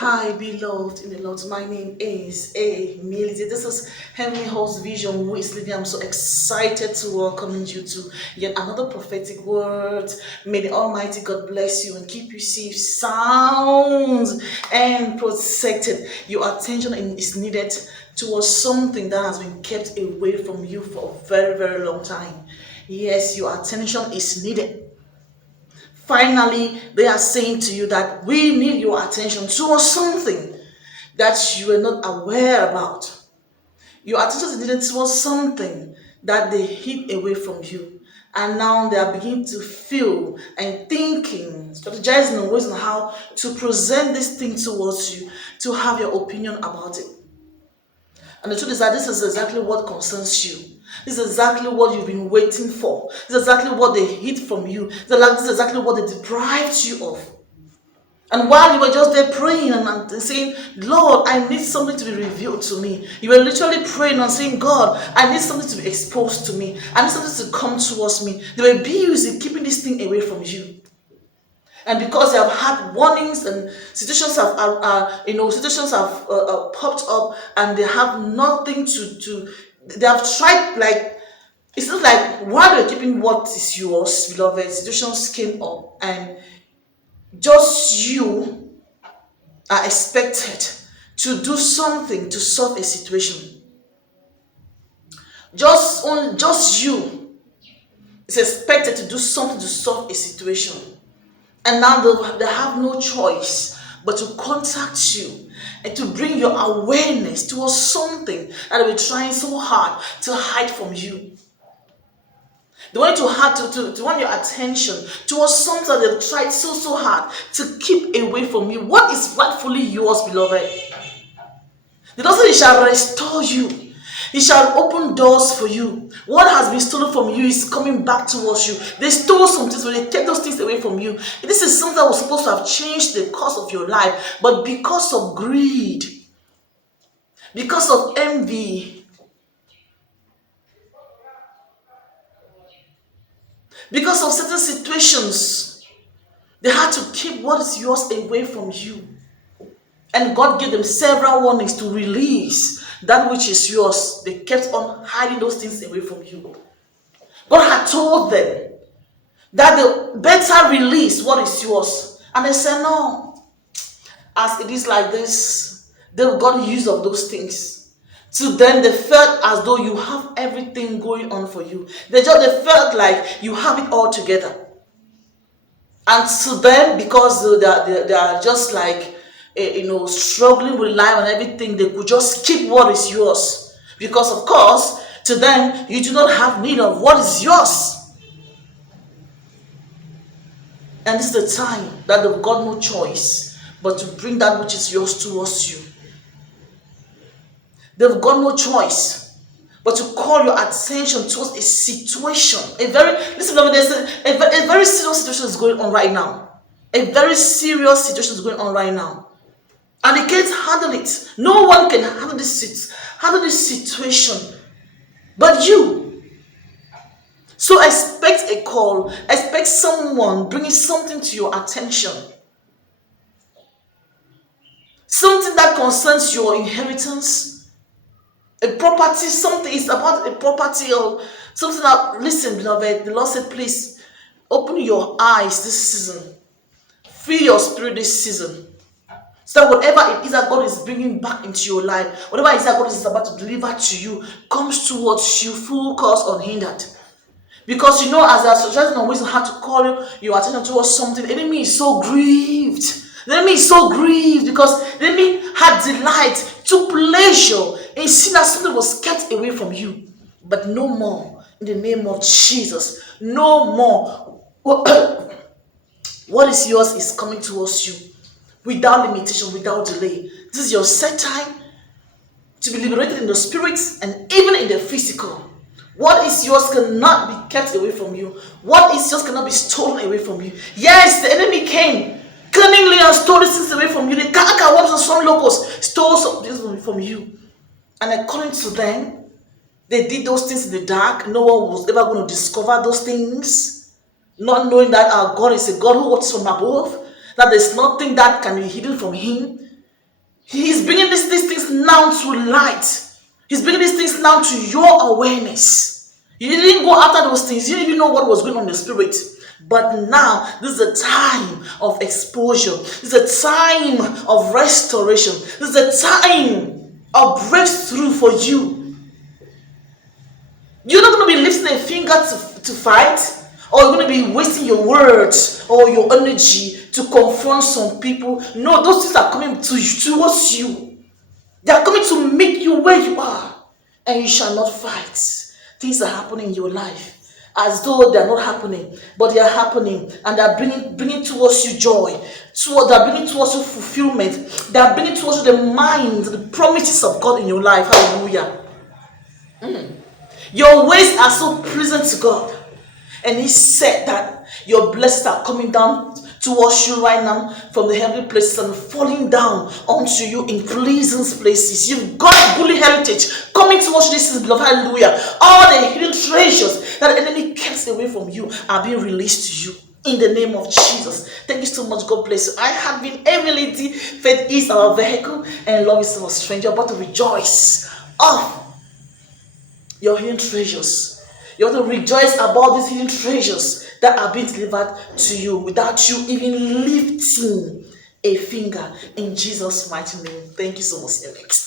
Hi, beloved in the Lord. My name is Emily. This is Heavenly Host Vision, who is leading. I'm so excited to welcome you to yet another prophetic word. May the Almighty God bless you and keep you safe, sound, and protected. Your attention is needed towards something that has been kept away from you for a very, very long time. Yes, your attention is needed. Finally, they are saying to you that we need your attention towards something that you are not aware about. Your attention is needed towards something that they hid away from you. And now they are beginning to feel and thinking, strategizing on ways on how to present this thing towards you, to have your opinion about it. And the truth is that this is exactly what concerns you. This is exactly what you've been waiting for. This is exactly what they hid from you. This is exactly what they deprived you of. And while you were just there praying and saying, Lord, I need something to be revealed to me. You were literally praying and saying, God, I need something to be exposed to me. I need something to come towards me. They were busy keeping this thing away from you. And because they have had warnings and situations have popped up, and they have nothing to they have tried, like, it's not like while they're keeping what is yours, beloved, situations came up, and just you are expected to do something to solve a situation. Just you is expected to do something to solve a situation. And now they have no choice but to contact you and to bring your awareness towards something that they've been trying so hard to hide from you. They want you to have to want your attention towards something that they've tried so hard to keep away from you. What is rightfully yours, beloved? The Lord said He shall restore you. He shall open doors for you. What has been stolen from you is coming back towards you. They stole some things, but they kept those things away from you. This is something that was supposed to have changed the course of your life, but because of greed, because of envy, because of certain situations, they had to keep what is yours away from you. And God gave them several warnings to release that which is yours. They kept on hiding those things away from you. God had told them that they better release what is yours. And they said, no. As it is like this, they've got use of those things. To them, they felt as though you have everything going on for you. They felt like you have it all together. And to them, because they are just like, struggling with life and everything, they could just keep what is yours. Because, of course, to them, you do not have need of what is yours. And this is the time that they've got no choice but to bring that which is yours towards you. They've got no choice but to call your attention towards a situation. There's a very serious situation is going on right now. A very serious situation is going on right now. And they can't handle it. No one can handle this situation but you. So expect a call, expect someone bringing something to your attention. Something that concerns your inheritance, a property, something is about a property or something that, listen, beloved, the Lord said, please open your eyes this season. Free your spirit this season. So that whatever it is that God is bringing back into your life, whatever it is that God is about to deliver to you, comes towards you full course unhindered. Because as they are suggesting on ways on how to call your attention towards something, the enemy is so grieved. The enemy is so grieved because the enemy had delight, took pleasure in seeing that something was kept away from you. But no more, in the name of Jesus. No more. What is yours is coming towards you without limitation, without delay. This is your set time to be liberated in the spirit and even in the physical. What is yours cannot be kept away from you. What is yours cannot be stolen away from you. Yes, the enemy came cunningly and stole these things away from you. The Kaka and some locals stole some things from you. And according to them, they did those things in the dark. No one was ever going to discover those things. Not knowing that our God is a God who works from above. That there's nothing that can be hidden from Him. He's bringing these things now to light. He's bringing these things now to your awareness. You didn't go after those things. You didn't even know what was going on in the spirit. But now, this is a time of exposure. This is a time of restoration. This is a time of breakthrough for you. You're not going to be lifting a finger to fight, or you're going to be wasting your words or your energy to confront some people. No, those things are coming towards you. They are coming to meet you where you are, and you shall not fight. Things are happening in your life as though they are not happening, but they are happening, and they are bringing towards you joy. They are bringing towards you fulfillment. They are bringing towards you the mind, the promises of God in your life. Hallelujah. Your ways are so pleasant to God, and He said that your blessings are coming down towards you right now from the heavenly places and falling down onto you in pleasant places. You've got goodly heritage coming towards you. This is love. Hallelujah. All the hidden treasures that the enemy kept away from you are being released to you in the name of Jesus. Thank you so much. God bless you. I have been Emily. Faith is our vehicle and love is our stranger. But to rejoice of your hidden treasures. You have to rejoice about these hidden treasures that are being delivered to you without you even lifting a finger in Jesus' mighty name. Thank you so much. See you next.